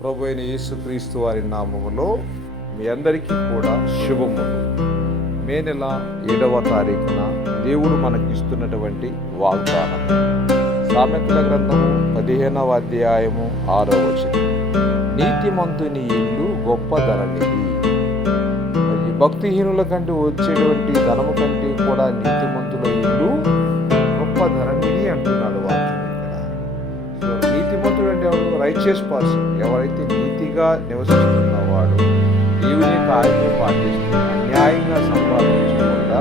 ప్రభు అయిన యేసుక్రీస్తు వారి నామములో మీ అందరికీ కూడా శుభములు. మే నెల 7వ తారీఖున దేవుడు మనకిస్తున్నటువంటి వాగ్దానం సామెతల గ్రంథము 15వ అధ్యాయము 6వ వచనం. నీతిమంతుని ఇల్లు గొప్ప ధననిధి. మరి భక్తిహీనుల కంటే వచ్చేటువంటి ధనము కంటే కూడా నీతిమంతుల ఇల్లు గొప్ప ధననిధి అంటున్నాడు వాక్యం. సో నీతిమంతుడు అంటే ఎవరు? Righteous person. ఎవరైతే నీతిగా నివసిస్తున్నవాడు, దేవుని కార్యము పాటిస్తూ అన్యాయంగా సంపాదించకుండా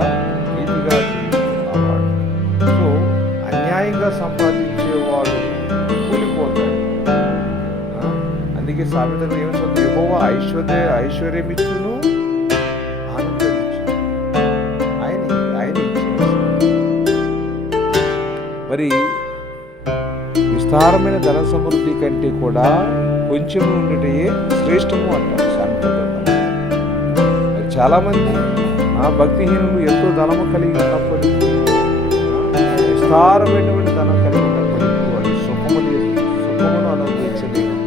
నీతిగా జీవిస్తున్నవాడు. సో అన్యాయంగా సంపాదించేవాడు కూలిపోతాడు. అందుకే సామెతలు ఏమవుతుంది? యెహోవా ఐశ్వర్యమిచ్చును, ఆనందమిచ్చును. ఆయన మరి విస్తారమైన ధన సమృద్ధి కంటే కూడా కొంచెం ఉండటే శ్రేష్టము అంటారు సామెతల గ్రంథం. మరి చాలామంది భక్తిహీనులు ఎంతో ధనము కలిగి ఉన్నప్పటికీ, విస్తారమైనటువంటి ధనం కలిగి ఉన్నప్పటికీ వాళ్ళు సుఖమును అనుభవించలేరు.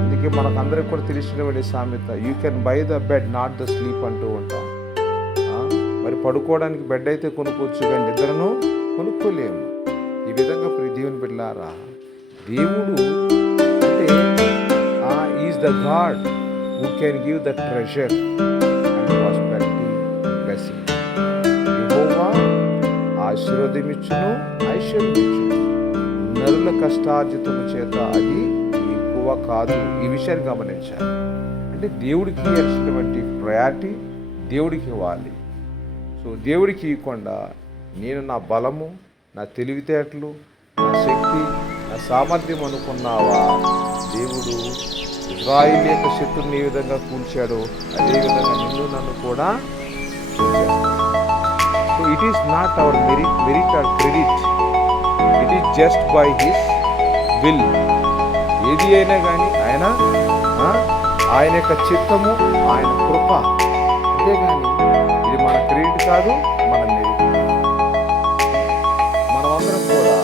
అందుకే మనకు అందరికి కూడా తెలిసినటువంటి సామెత, you can buy the bed not the sleep అంటూ ఉంటాం. మరి పడుకోవడానికి బెడ్ అయితే కొనుక్కోవచ్చు, కానీ నిద్రను కొనుక్కోలేము. ఈ విధంగా దేవుని బిడ్డలారా, దేవుడు అంటే is the God who can give the treasure and prosperity blessing. Jehovah ఆశీర్వాదమిచ్చును, ఐశ్వర్యమిచ్చును. నరుల కష్టార్జితము చేత అది ఎక్కువ కాదు. ఈ విషయాన్ని గమనించాలి. అంటే దేవుడికి ఇచ్చినటువంటి ప్రయారిటీ దేవుడికి ఇవ్వాలి. సో దేవుడికి ఇవ్వకుండా నేను నా బలము, నా తెలివితేటలు, నా శక్తి, నా సామర్థ్యం అనుకున్నావా? దేవుడు ఇజ్రాయిల్ యొక్క శత్రువుని ఏ విధంగా కూల్చాడో అదేవిధంగా నిన్ను నన్ను కూడా కూల్చాడు. So it is not our merit or credit, it is just by his will. ఏది అయినా కానీ ఆయన యొక్క చిత్తము, ఆయన కృప. అంతేగాని ఇది మన క్రెడిట్ కాదు, మన మెరిట్. మనమందరం కూడా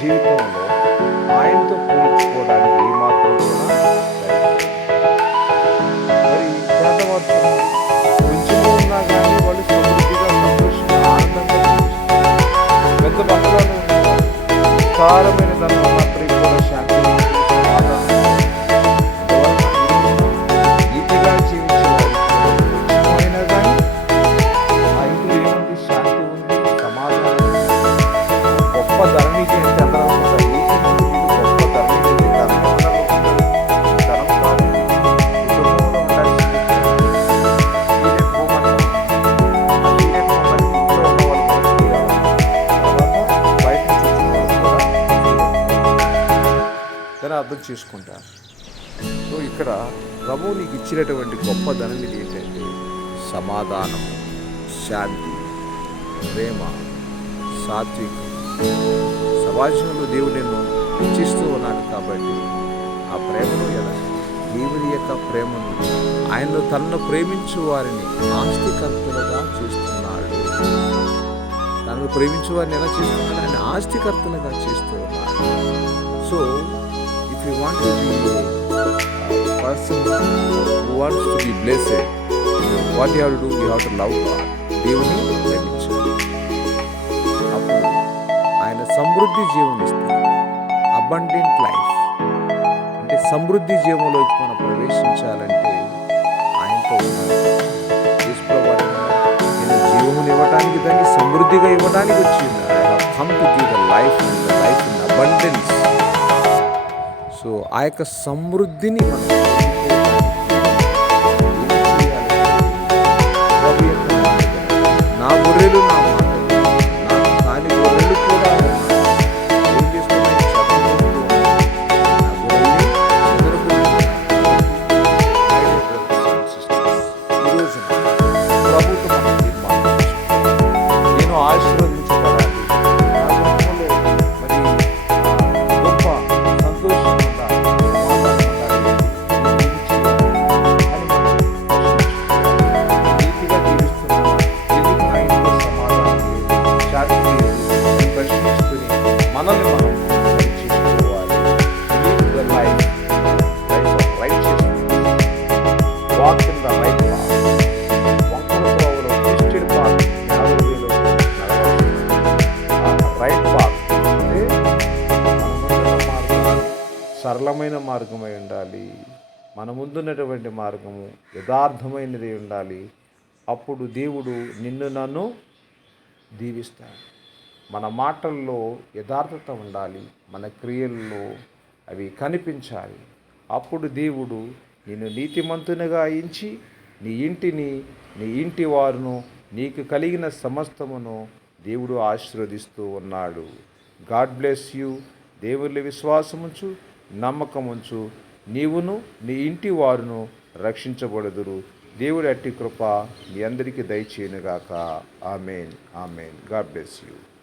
జీవితంలో ఆయనతో పోల్చుకోవడానికి ఏమాత్రం కూడా మరి పేదవాళ్ళు కొంచెము ఉన్నా కానీ వాళ్ళు సమృద్ధిగా, సంతోషంగా, ఆనందంగా జీవిస్తారు. పెద్ద బంగాళాలు ఉన్నవాళ్ళు విస్తారమైన ధనం ఉన్నప్పటికీ కూడా శాంతి, నీతిగా జీవించేవారు కొంచెమైనా కానీ ఆ ఇంట్లో ఏముంది? శాంతి ఉంది, సమాధానం. గొప్ప ధరణికి అంటే అందరం ఉంటారు. గొప్ప ధరణికి ధనం కాదు, కుటుంబంలో ఉండాల్సింది బయట దాన్ని అర్థం చేసుకుంటారు. సో ఇక్కడ ప్రభువు నీకు ఇచ్చినటువంటి గొప్ప ధననిధి ఏంటంటే సమాధానము, శాంతి, ప్రేమ, సాత్వికం. సమాజంలో దేవుడు నిన్ను ఇచ్చిస్తూ ఉన్నాడు కాబట్టి ఆ ప్రేమను దేవుని యొక్క ప్రేమను, ఆయనను తనను ప్రేమించు వారిని ఆస్తికర్తలుగా చేస్తున్నాడు. తనను ప్రేమించు వారిని ఎలా చేస్తున్నాడు? ఆయన ఆస్తికర్తలుగా చేస్తూ ఉన్నాడు. So if you want to be person who wants to be blessed, what you have to do? You have to love God. దేవుని ప్రేమించాలి. అప్పుడు ఆయన సమృద్ధి జీవం ఇస్తాడు. అబండెంట్ లైఫ్ అంటే సమృద్ధి జీవంలోకి మనం ప్రవేశించాలంటే ఆయనతో ఉండాలి. నేను జీవమును ఇవ్వడానికి, దాన్ని సమృద్ధిగా ఇవ్వడానికి వచ్చింది. I have come to give the life in abundance. So ఆ యొక్క సమృద్ధిని మనం నా గొర్రెలు నా మాటలు, నాకు కాని గొర్రెలు కూడా ఏం చేస్తున్నాయి? నా గొర్రెల్ని ఈరోజు ప్రభుత్వం మనం తీర్మానం చేసుకోవాలి. నేను ఆశీర్వదించబడాలి, నా కుటుంబంలో మరి గొప్ప సంతోషం ఉండాలి, సమాధానం ఉండాలి అని మనం నీతిగా జీవిస్తున్నాం. ఎందుకు నా ఇంట్లో సమాధానం సరళమైన మార్గమై ఉండాలి. మన ముందున్నటువంటి మార్గము యథార్థమైనది ఉండాలి. అప్పుడు దేవుడు నిన్ను నన్ను దీవిస్తాడు. మన మాటల్లో యథార్థత ఉండాలి. మన క్రియల్లో అవి కనిపించాలి. అప్పుడు దేవుడు నిన్ను నీతిమంతునిగా ఎంచి నీ ఇంటిని, నీ ఇంటి వారును, నీకు కలిగిన సమస్తమును దేవుడు ఆశీర్వదిస్తూ ఉన్నాడు. God bless you. దేవుని విశ్వాసముంచు, నమ్మకముంచు. నీవును నీ ఇంటి వారును రక్షించబడుదురు. దేవుడి అట్టి కృప మీ అందరికీ దయచేయునుగాక. Amen. Amen. God bless you.